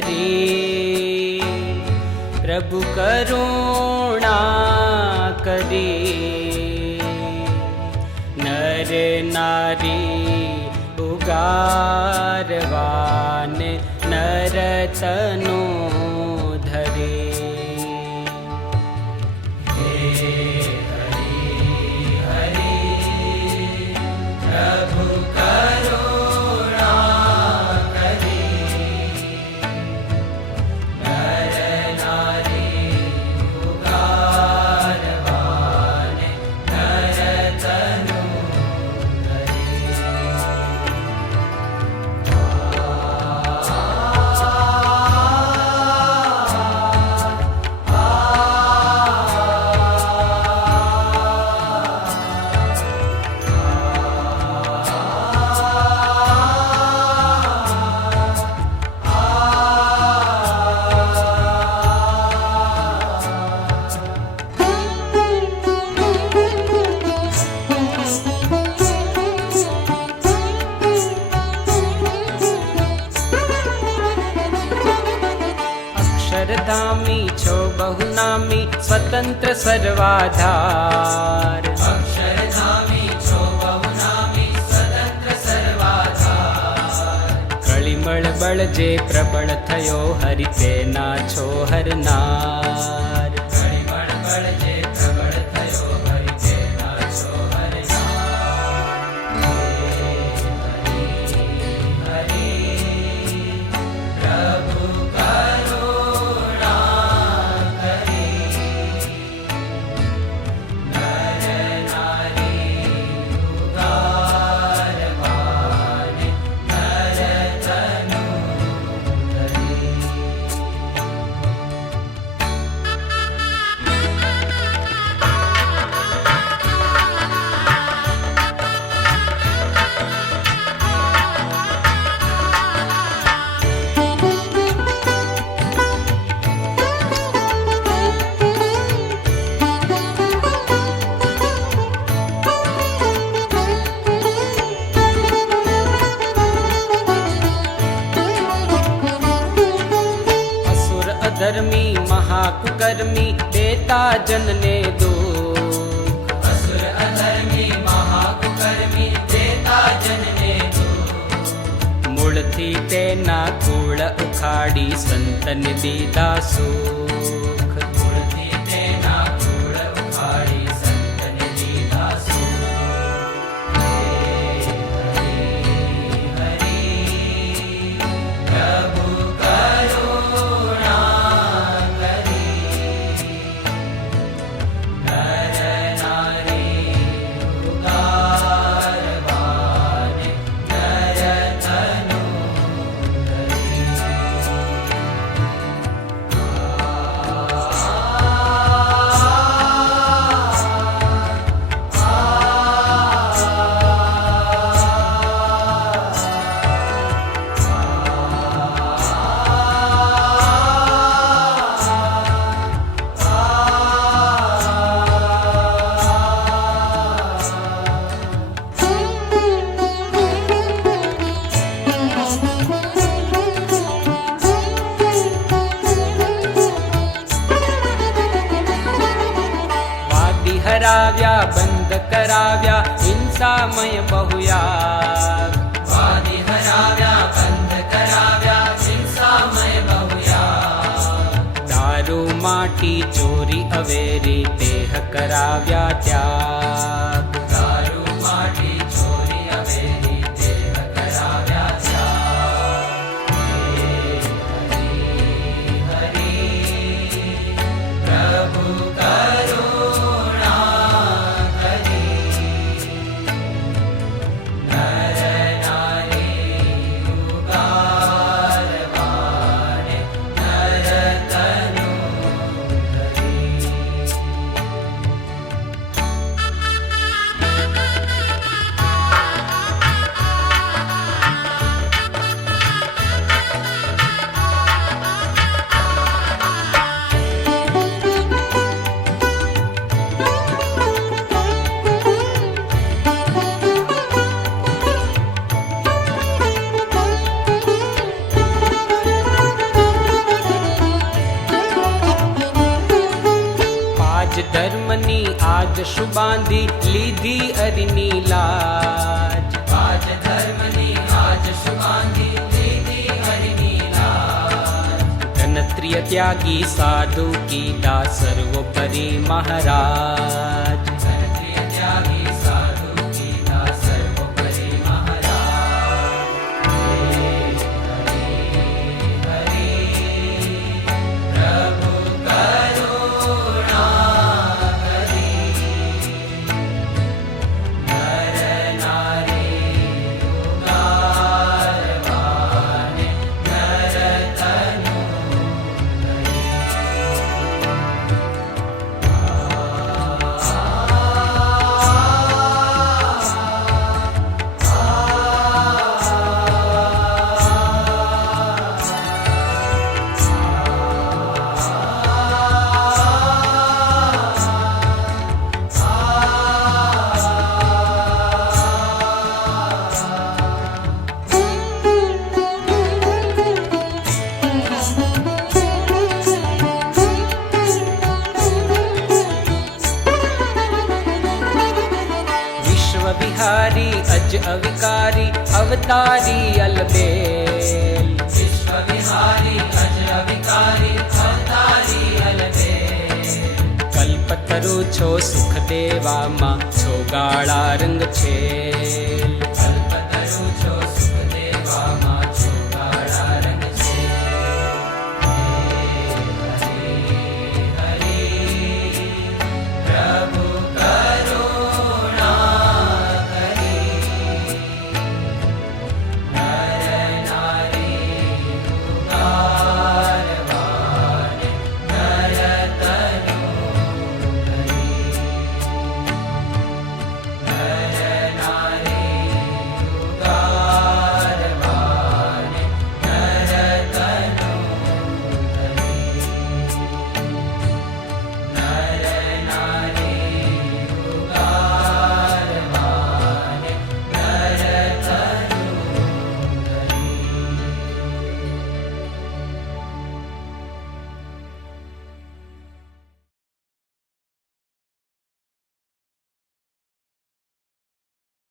हरि प्रभु करुणा करी नर नारी उगारवान नरतनु धरे अक्षरधामी छो बहुनामी स्वतंत्र सर्वाधार अक्षरधामी छो बहुनामी स्वतंत्र सर्वाधार कलिमळ बळ जे प्रबळ थयो हरि तेना छो हरनार कलिमळ बळ जे प्रबळ थयो हरि तेना छो हरनार हरि प्रभु करुणा करी नर नारी उगारवान नरतनु धरे असुर अधर्मी महाकुकर्मी देता जनने दुख असुर अधर्मी महाकुकर्मी देता जनने दो मूळथी तेना कूळ उखाडी संतनि दीदा सुख मूर्ति तेना कूळ उखाडी संतनि दीदा सुख हरि प्रभु करुणा करी नर नारी उगारवान नरतनु धरे वादी हराव्या बंद कराव्या हिंसामय बहुयाग वादी हराव्या बंद कराव्या हिंसामय बहुया दारू माटी चोरी अवेरी देह कराव्या त्याग दारू माटी चोरी अवेरी देह कराव्या त्याग हरि प्रभु करुणा करी नर नारी उगारवान नरतनु धरे આજ શું બાંધી લીધી અરની લાજ આજ ધર્મની આજ સુબાંધી લીધી હરિની લાજ ધનત્રિય ત્યાગી સાધુ કીધા સર્વોપરી મહારાજ ધનત્રિય ત્યાગી સાધુ કીધા સર્વોપરી મહારાજ પ્રભુ કરુણા કરી નર નારી ઉગારવાને નર તનુ વિશ્વ વિહારી અજ અવિકારી અવતારી અલબેલ વિશ્વ વિહારી અજ અવિકારી અવતારી અલબેલ કલ્પતરુ છો સુખ દેવામાં છો ગાળા રંગ છે